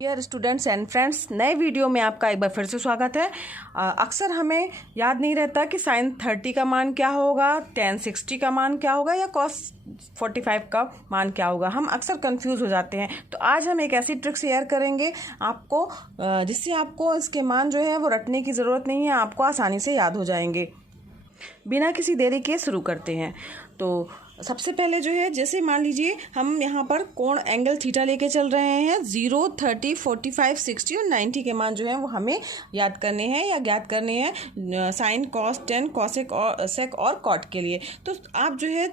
Dear students and friends, नए video में आपका एक बार फिर से स्वागत है। अक्सर हमें याद नहीं रहता कि साइन 30 का मान क्या होगा, tan 60 का मान क्या होगा या cos 45 का मान क्या होगा। हम अक्सर कंफ्यूज हो जाते हैं। तो आज हम एक ऐसी ट्रिक शेयर करेंगे आपको जिससे आपको इसके मान जो है वो रटने की ज़रूरत नहीं है, आपको आसानी से याद हो जाएंगे। बिना किसी देरी के शुरू करते हैं। तो सबसे पहले जो है, जैसे मान लीजिए हम यहाँ पर कोण एंगल थीटा लेके चल रहे हैं। 0, 30, 45, 60 और 90 के मान जो हैं वो हमें याद करने हैं या ज्ञात करने हैं साइन, कॉस, टेन, कॉसेक और सेक और कॉट के लिए। तो आप जो है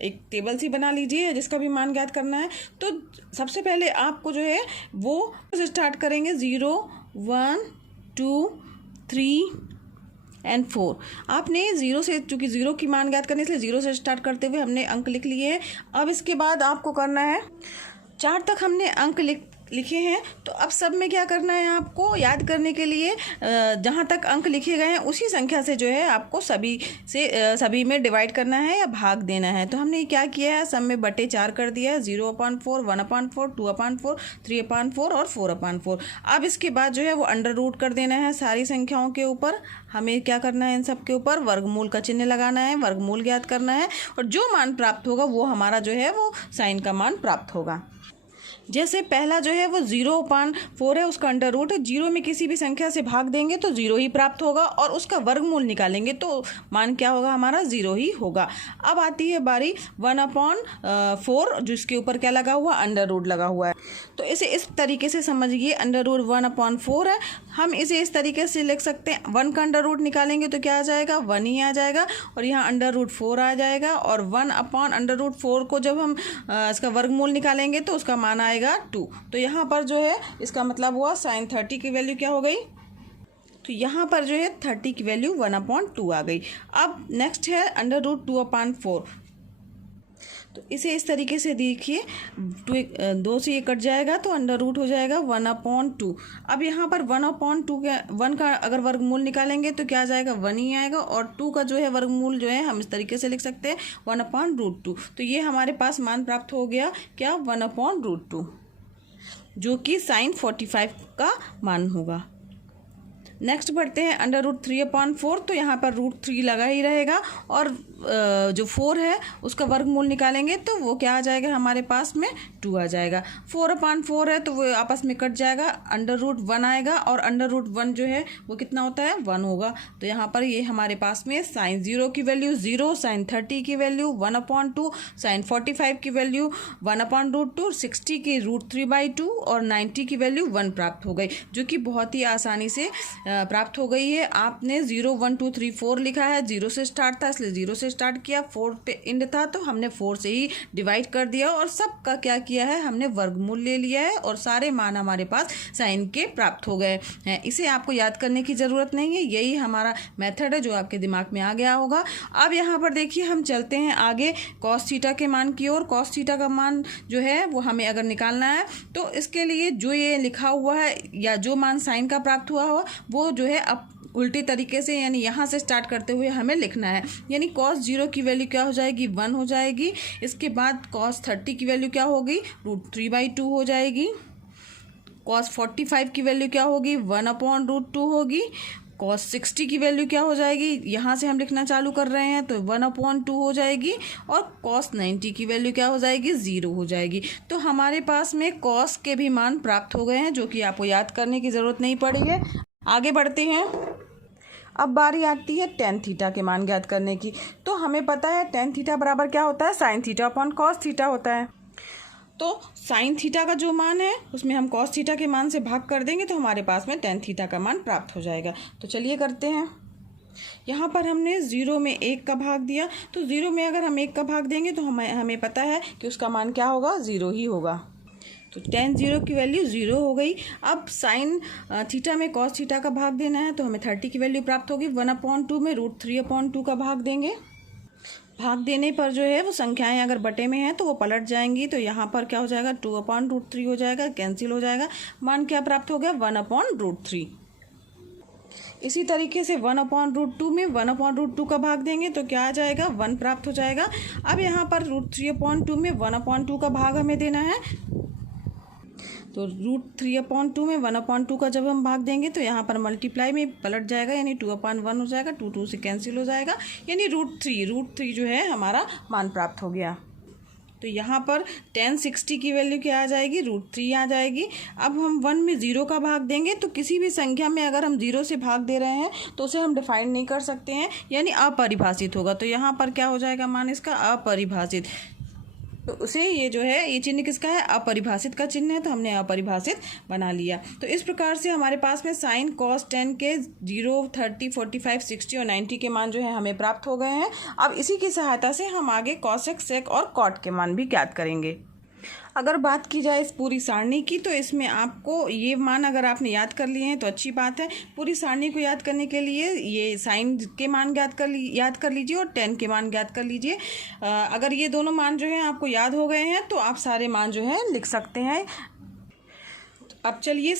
एक टेबल सी बना लीजिए जिसका भी मान ज्ञात करना है। तो सबसे पहले आपको जो है वो स्टार्ट करेंगे 0, 1, 2, 3 एंड 4। आपने 0 से, चूँकि 0 की मान ज्ञात करने इसलिए 0 से स्टार्ट करते हुए हमने अंक लिख लिए हैं। अब इसके बाद आपको करना है 4 तक हमने अंक लिखे हैं। तो अब सब में क्या करना है, आपको याद करने के लिए जहाँ तक अंक लिखे गए हैं उसी संख्या से जो है आपको सभी में डिवाइड करना है या भाग देना है। तो हमने क्या किया है, सब में बटे 4 कर दिया है। 0/4, 1/4, 2/4, 3/4 और 4/4। अब इसके बाद जो है वो अंडर रूट कर देना है सारी संख्याओं के ऊपर। हमें क्या करना है, इन सब के ऊपर वर्गमूल का चिन्ह लगाना है, वर्गमूल ज्ञात करना है और जो मान प्राप्त होगा वो हमारा जो है वो साइन का मान प्राप्त होगा। जैसे पहला जो है वो 0/4 है, उसका अंडर रूट है। 0 में किसी भी संख्या से भाग देंगे तो 0 ही प्राप्त होगा और उसका वर्गमूल निकालेंगे तो मान क्या होगा, हमारा 0 ही होगा। अब आती है बारी 1/4, जिसके ऊपर क्या लगा हुआ, अंडर रूट लगा हुआ है। तो इसे इस तरीके से समझिए, अंडर रूट 1/4 है। हम इसे इस तरीके से लिख सकते हैं, 1 का अंडर रूट निकालेंगे तो क्या आ जाएगा, 1 ही आ जाएगा और यहाँ अंडर रूट 4 आ जाएगा। और 1/√4 को जब हम इसका वर्गमूल निकालेंगे तो उसका मान आएगा 2। तो यहाँ पर जो है इसका मतलब हुआ साइन 30 की वैल्यू क्या हो गई, तो यहाँ पर जो है 30 की वैल्यू 1/2 आ गई। अब नेक्स्ट है अंडर रूट 2/4। तो इसे इस तरीके से देखिए, 2 से ये कट जाएगा तो अंडर रूट हो जाएगा 1/2। अब यहाँ पर 1/2 के 1 का अगर वर्गमूल निकालेंगे तो क्या आ जाएगा, 1 ही आएगा। और 2 का जो है वर्गमूल जो है हम इस तरीके से लिख सकते हैं 1/√2। तो ये हमारे पास मान प्राप्त हो गया क्या, 1/√2, जो कि साइन 45 का मान होगा। नेक्स्ट बढ़ते हैं अंडर रूट 3/4। तो यहाँ पर √3 लगा ही रहेगा और जो 4 है उसका वर्गमूल निकालेंगे तो वो क्या आ जाएगा, हमारे पास में 2 आ जाएगा। 4/4 है तो वो आपस में कट जाएगा, अंडर रूट 1 आएगा और अंडर रूट 1 जो है वो कितना होता है, 1 होगा। तो यहाँ पर ये हमारे पास में साइन 0 की वैल्यू 0, साइन 30 की वैल्यू 1/2, साइन 45 की वैल्यू 1/√2, 60 की √3/2 और 90 की वैल्यू 1 प्राप्त हो गई, जो कि बहुत ही आसानी से प्राप्त हो गई है। आपने 0, 1, 2, 3, 4 लिखा है, 0 से स्टार्ट था इसलिए 0 से स्टार्ट किया, 4 पे एंड था तो हमने 4 से ही डिवाइड कर दिया और सबका क्या किया है, हमने वर्गमूल ले लिया है और सारे मान हमारे पास साइन के प्राप्त हो गए हैं। इसे आपको याद करने की ज़रूरत नहीं है, यही हमारा मेथड है जो आपके दिमाग में आ गया होगा। अब यहाँ पर देखिए हम चलते हैं आगे कॉस थीटा के मान की ओर। कॉस थीटा का मान जो है वो हमें अगर निकालना है तो इसके लिए जो ये लिखा हुआ है या जो मान साइन का प्राप्त हुआ हो वो जो है अब उल्टी तरीके से, यानी यहाँ से स्टार्ट करते हुए हमें लिखना है। यानी cos 0 की वैल्यू क्या हो जाएगी, 1 हो जाएगी। इसके बाद cos 30 की वैल्यू क्या होगी, √3/2 हो जाएगी। cos 45 की वैल्यू क्या होगी, 1/√2 होगी। cos 60 की वैल्यू क्या हो जाएगी, यहाँ से हम लिखना चालू कर रहे हैं तो 1/2 हो जाएगी। और cos 90 की वैल्यू क्या हो जाएगी, 0 हो जाएगी। तो हमारे पास में cos के भी मान प्राप्त हो गए हैं, जो कि आपको याद करने की ज़रूरत नहीं पड़ी है। आगे बढ़ते हैं। अब बारी आती है tan थीटा के मान ज्ञात करने की। तो हमें पता है tan थीटा बराबर क्या होता है, साइन थीटा/cos थीटा होता है। तो साइन थीटा का जो मान है उसमें हम cos थीटा के मान से भाग कर देंगे तो हमारे पास में tan थीटा का मान प्राप्त हो जाएगा। तो चलिए करते हैं। यहाँ पर हमने 0 में 1 का भाग दिया, तो 0 में अगर हम 1 का भाग देंगे तो हमें पता है कि उसका मान क्या होगा, 0 ही होगा। तो tan 0 की वैल्यू 0 हो गई। अब साइन थीटा में cos थीटा का भाग देना है तो हमें 30 की वैल्यू प्राप्त होगी। 1/2 में √3/2 का भाग देंगे। भाग देने पर जो है वो संख्याएं अगर बटे में हैं तो वो पलट जाएंगी। तो यहाँ पर क्या हो जाएगा, 2/√3 हो जाएगा, कैंसिल हो जाएगा। मान क्या प्राप्त हो गया, 1/√3। इसी तरीके से 1/√2 में 1/√2 का भाग देंगे तो क्या आ जाएगा, 1 प्राप्त हो जाएगा। अब यहाँ पर √3/2 में 1/2 का भाग हमें देना है तो √3/2 में 1/2 का जब हम भाग देंगे तो यहाँ पर मल्टीप्लाई में पलट जाएगा, यानी 2/1 हो जाएगा, 2 से कैंसिल हो जाएगा, यानी √3 जो है हमारा मान प्राप्त हो गया। तो यहाँ पर 1060 की वैल्यू क्या आ जाएगी, √3 आ जाएगी। अब हम 1 में 0 का भाग देंगे तो किसी भी संख्या में अगर हम 0 से भाग दे रहे हैं तो उसे हम डिफाइन नहीं कर सकते हैं, यानी अपरिभाषित होगा। तो यहाँ पर क्या हो जाएगा मान इसका, अपरिभाषित। तो उसे ये जो है, ये चिन्ह किसका है, अपरिभाषित का चिन्ह है, तो हमने अपरिभाषित बना लिया। तो इस प्रकार से हमारे पास में साइन कॉस 10 के 0, 30, 45, 60 और 90 के मान जो है हमें प्राप्त हो गए हैं। अब इसी की सहायता से हम आगे कॉसेक, सेक और कॉट के मान भी ज्ञात करेंगे। अगर बात की जाए इस पूरी सारणी की, तो इसमें आपको ये मान अगर आपने याद कर लिए हैं तो अच्छी बात है। पूरी सारणी को याद करने के लिए ये साइन के मान याद कर लीजिए और 10 के मान याद कर लीजिए। अगर ये दोनों मान जो हैं आपको याद हो गए हैं तो आप सारे मान जो है लिख सकते हैं। अब चलिए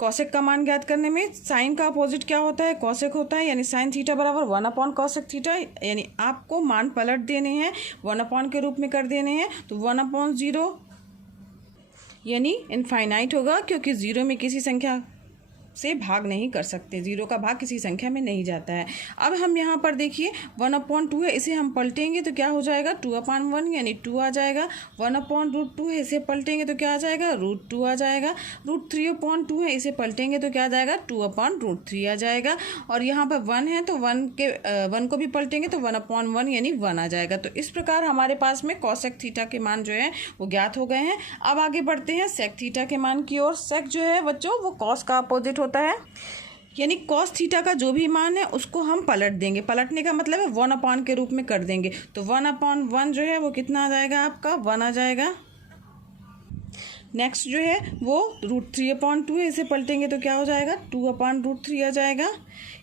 कॉसेक का मान ज्ञात करने में साइन का अपोजिट क्या होता है, कॉसेक होता है, यानी साइन थीटा बराबर 1/cosec थीटा, यानी आपको मान पलट देने हैं, 1/ के रूप में कर देने हैं। तो 1/0 यानी इनफाइनाइट होगा, क्योंकि 0 में किसी संख्या से भाग नहीं कर सकते, 0 का भाग किसी संख्या में नहीं जाता है। अब हम यहाँ पर देखिए 1/2 है, इसे हम पलटेंगे तो क्या हो जाएगा, 2/1 यानी 2 आ जाएगा। 1/√2 है, इसे पलटेंगे तो क्या आ जाएगा, √2 आ जाएगा। √3/2 है, इसे पलटेंगे तो क्या आ जाएगा, 2/√3 आ जाएगा। और यहाँ पर 1 है तो 1 को भी पलटेंगे तो 1/1 यानी 1 आ जाएगा। तो इस प्रकार हमारे पास में कॉसेक थीटा के मान जो है वो ज्ञात हो गए हैं। अब आगे बढ़ते हैं सेक थीटा के मान की ओर। सेक जो है बच्चों वो कॉस का अपोजिट होता है, यानी कॉस थीटा का जो भी मान है उसको हम पलट देंगे। पलटने का मतलब है 1/, के रूप में कर देंगे। तो 1/1 जो है वो कितना आ जाएगा आपका, 1 आ जाएगा। नेक्स्ट जो है वो √3/2 है, इसे पलटेंगे तो क्या हो जाएगा, 2/√3 आ जाएगा।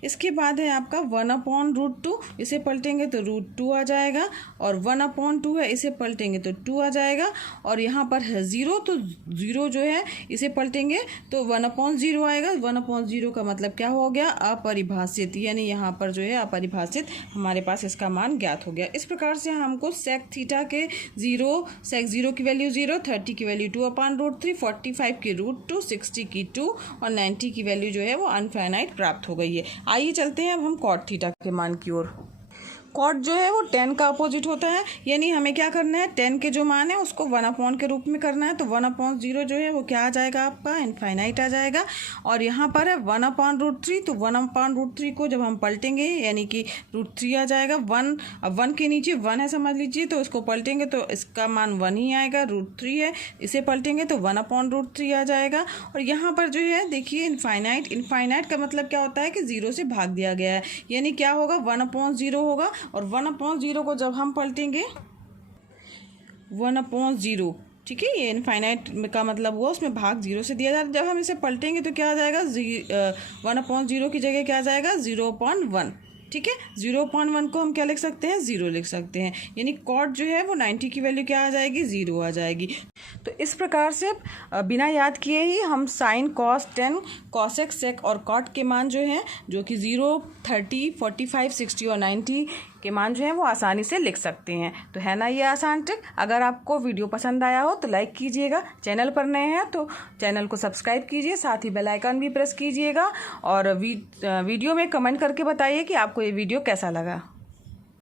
इसके बाद है आपका 1/√2, इसे पलटेंगे तो √2 आ जाएगा। और 1/2 है, इसे पलटेंगे तो 2 आ जाएगा। और यहाँ पर है 0, तो 0 जो है इसे पलटेंगे तो 1/0 आएगा। 1/0 का मतलब क्या हो गया, अपरिभाषित, यानी यहाँ पर जो है अपरिभाषित हमारे पास इसका मान ज्ञात हो गया। इस प्रकार से हमको सेक थीटा के 0, सेक 0 की वैल्यू 0, 30 की वैल्यू 2/√3, 45 की √2, 60 की 2 और 90 की वैल्यू जो है वो अनफाइनाइट प्राप्त हो गई है। आइए चलते हैं अब हम कॉट थीटा के मान की ओर। कॉट जो है वो 10 का अपोजिट होता है, यानी हमें क्या करना है, 10 के जो मान है उसको 1/, के रूप में करना है। तो 1/0 जो है वो क्या आ जाएगा आपका, इनफाइनाइट आ जाएगा। और यहाँ पर है 1/√3, तो 1/√3 को जब हम पलटेंगे यानी कि √3 आ जाएगा। 1, अब 1 के नीचे 1 है समझ लीजिए, तो इसको पलटेंगे तो इसका मान 1 ही आएगा। √3 है, इसे पलटेंगे तो 1/√3 आ जाएगा। और यहाँ पर जो है देखिए इनफाइनाइट, इनफाइनाइट का मतलब क्या होता है कि 0 से भाग दिया गया है, यानी क्या होगा, 1/0 होगा। और 1/0 को जब हम पलटेंगे 1/0, ठीक है, ये इनफाइनाइट का मतलब हुआ उसमें भाग 0 से दिया जाता है। जब हम इसे पलटेंगे तो क्या आ जाएगा, 1/0 की जगह क्या आ जाएगा, 0/1, ठीक है। 0/1 को हम क्या लिख सकते हैं, 0 लिख सकते हैं, यानी कॉट जो है वो 90 की वैल्यू क्या आ जाएगी, 0 आ जाएगी। तो इस प्रकार से बिना याद किए ही हम साइन, कॉस, 10, कॉसेक, सेक और कॉट के मान जो हैं, जो कि 0, 30, 45, 60 और 90 के मान जो हैं वो आसानी से लिख सकते हैं। तो है ना ये आसान ट्रिक। अगर आपको वीडियो पसंद आया हो तो लाइक कीजिएगा, चैनल पर नए हैं तो चैनल को सब्सक्राइब कीजिए, साथ ही बेल आइकन भी प्रेस कीजिएगा। और वीडियो में कमेंट करके बताइए कि आपको ये वीडियो कैसा लगा।